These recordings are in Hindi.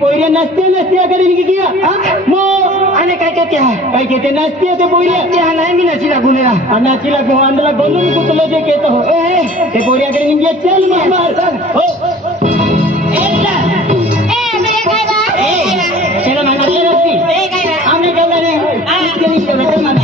पोरिया नसते नसते करेन की किया मो आने काय कहते नसते ते पोरिया त्या नाही मी नाची लागू नेला नाची लागू अंदला बोलून कुतलो जे कहतो हो ते पोरिया करेन की चल मार हो चलो मार ले रस्ती हमने कर ले इसके लिए बेटा मार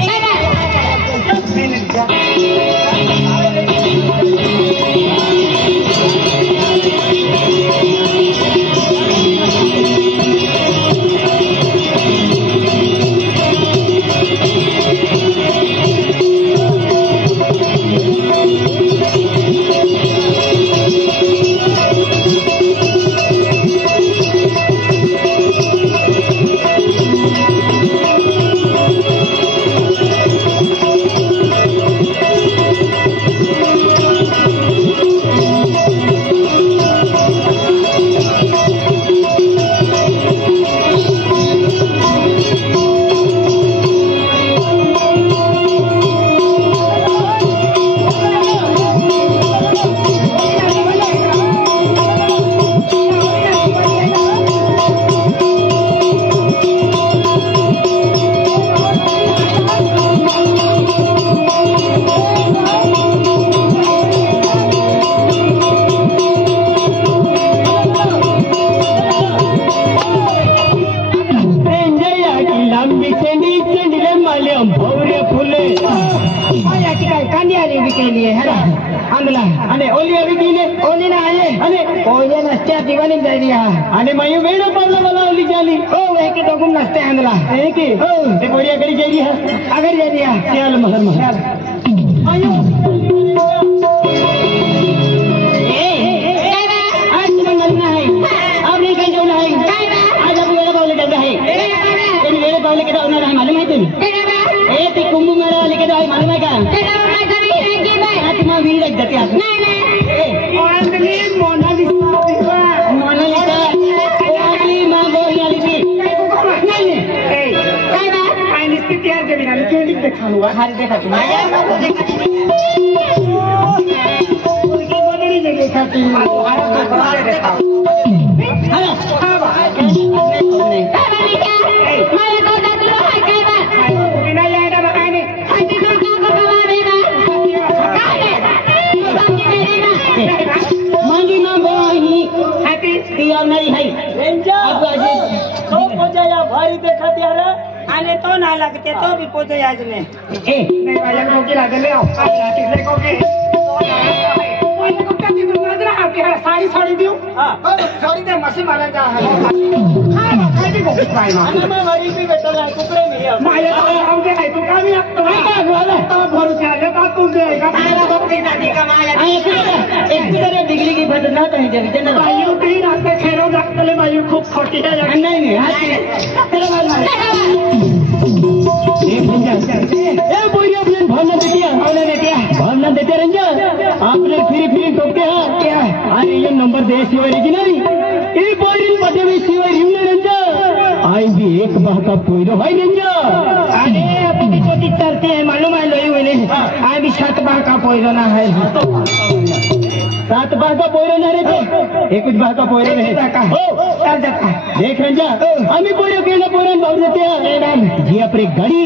आणि मायू वेळ पडला मला ओली जाली हो एक दोगुम नसते आंदला एक हो ते पोरिया गडी जाई है अगर जाई है चल महर महर मायू आज मंगल ना है अब नहीं कहीं जाना है आज अब वेळ पावले जाता है तेरी वेळ पावले के जाना है मालूम है तुम्हें ए ते कुंभ मेळा वाले के जाई मालूम है का आत्मा वीर एक जाते आप नहीं नहीं ओंदली मोनालिसा हाल देखा तुम भारी देखा त्याला आने तो ना लगते तो भी पोते आज में नहीं भाई को की लागे ले आओ किसने को की वाले को क्या दिन में ना आके सारी साड़ी दियो हां साड़ी दे मसी मारा जा है हां खाई को खाई ना मैं मरी भी बैठा है कुकरे में माया तो हम के है तू का भी तो क्या बोले तो भरोसा ले बात तू देगा मेरा बाप की दादी का माया एक तरह डिग्री की बदना तो है जन भाइयों तीन हाथ पे खेरो रखले भाइयों खूब खोटी है नहीं तेरा मार भावना देते रंजा आपने फिरी टोकते हैं क्या अरे ये नंबर दे शिवाय की नहीं ये बोरी बटे में शिवाय रिमने रंजा आई भी एक बाह का पोइरो भाई रंजा अरे अपनी छोटी चलती है मालूम है लोई हुई आई भी 7 बाह का पोइरो ना है 7 बाह का पोइरो ना रे तो एक कुछ बाह का पोइरो है चल जाता देख रंजा हमें पोइरो के ना पोइरो भाव देते हैं जी अपने गाड़ी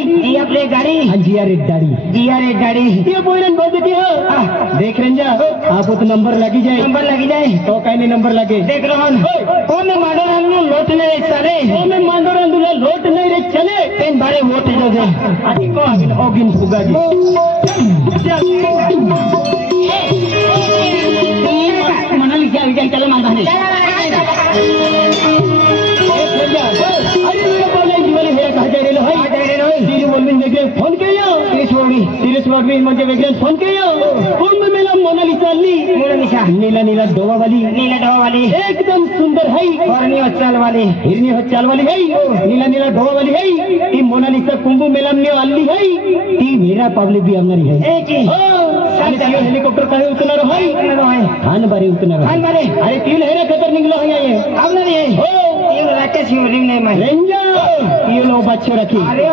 जिया रे गाड़ी ये पोइरो भाव देते हैं देख रंजा आप तो नंबर लगी जाए तो कहने नंबर लगे देख रोहन ओ में मांडोरंदु लोट नहीं चले ओ में मांडोरंदु लोट नहीं रे चले तेन बारे वोट जो दे आदि को अगिन ओगिन फुगा मनाली क्या चलो मानता है अरे मेरे बोले जीवन है कहा जा रे होय दिल बोलने लगे फोन किया सीरियस वर्ड में मुझे वेगन फोन किया कुंभ मेला मोनालिसा नीला डोवा वाली एकदम सुंदर है हिरनी चाल वाली है नीला डोवा वाली है ये मोनालिसा कुंभ मेला में वाली है ये मेरा पब्लिक भी हमारी है हेलीकॉप्टर का उतना रहो खान बारे उतना अरे तीन है ना खतर निकलो है ये अब नहीं है राकेश नहीं मैं ये लो बच्चों रखी अरे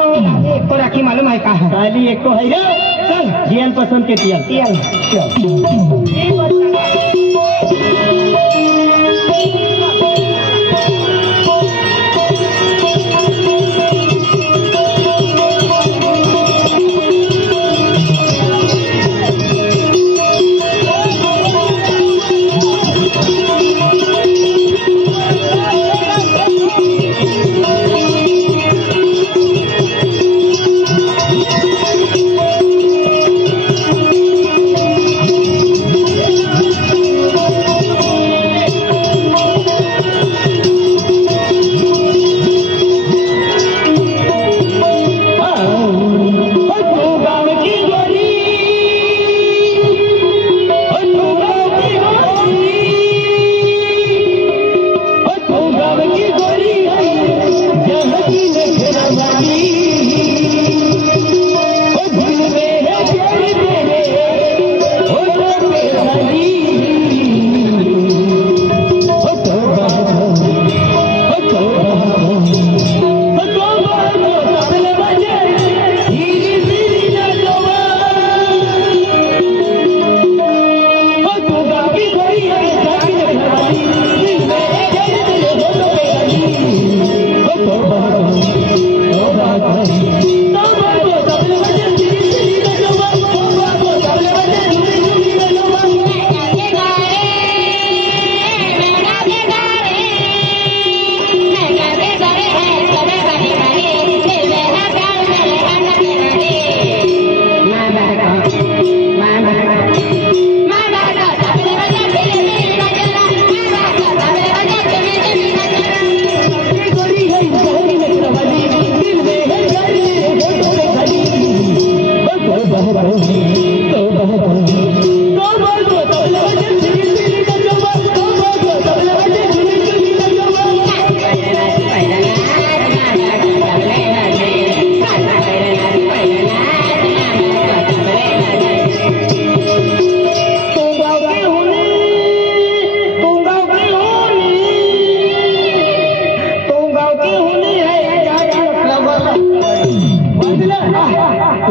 एक को रखी मालूम है कहा खाली एक को है ना चल जियल पसंद के तियल चल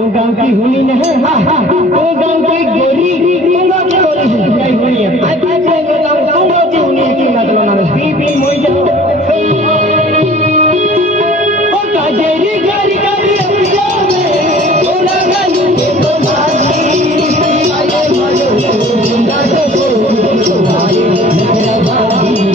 तो गांव की होनी न है तो गांव की गोरी तुम गाँव की गोरी क्या होनी है आज भाई के गाँव तुम गाँव की होनी है कि मतलब ना बीबी मोई जाओ ओ काजेरी गारी गारी अपना में ओला गालू के तो नाची आये मारो जिंदा तो आये मेरा भाई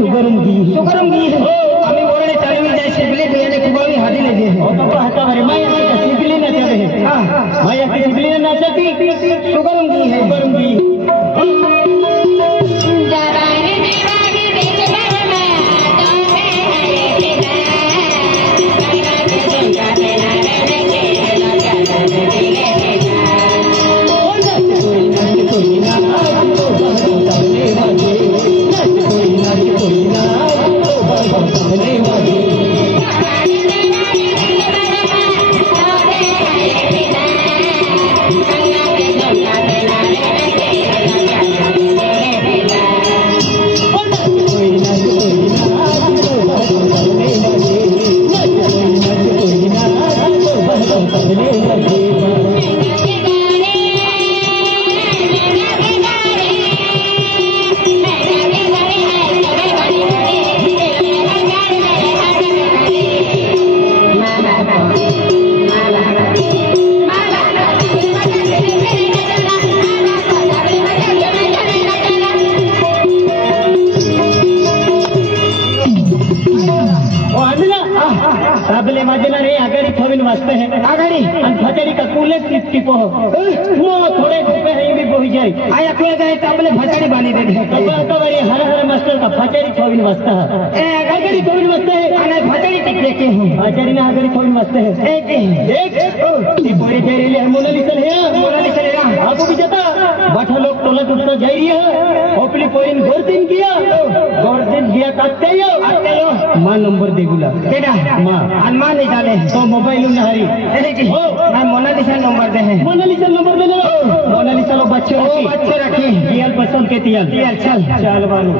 सुगरम गी है हमें बोलने चालू ही जाए सिबली पे यानी कुबावी हादी लगे हैं ओ पापा हटा भरे मैं यहाँ की सिबली न चले हैं मैं यहाँ की सिबली न चलती सुगरम गी है सुगरम गी साबले माझेला रे आगाडी थोविन वाजते हैं आगाडी आणि फचाडी का कुले टिपो वो थोड़े रुपए है भी बोही जाए आया कुए गए तबले फटाड़ी बानी दे दे कब हर हर मास्टर का फचाडी थोविन वाजता है ए आगाडी थोविन वाजते है आना फटाड़ी टिक के हूं फचाडी ना आगाडी थोविन वाजते है एक ती पोरे जेरीले मोनालिसा है मोनालिसा ले आपको भी जाता बैठा लोग टोला टूटना जा रही है ओपली पोइन गोरदिन किया गोरदिन किया काटते हो मां नंबर देगुला केडा मां अनुमान नहीं जाने तो मोबाइल न हरी ऐसे जी मैं मोनालिसा नंबर दे है मोनालिसा नंबर दे दो मोनालिसा लो बच्चे रखी तियल पसंद के तियल चल चल बालू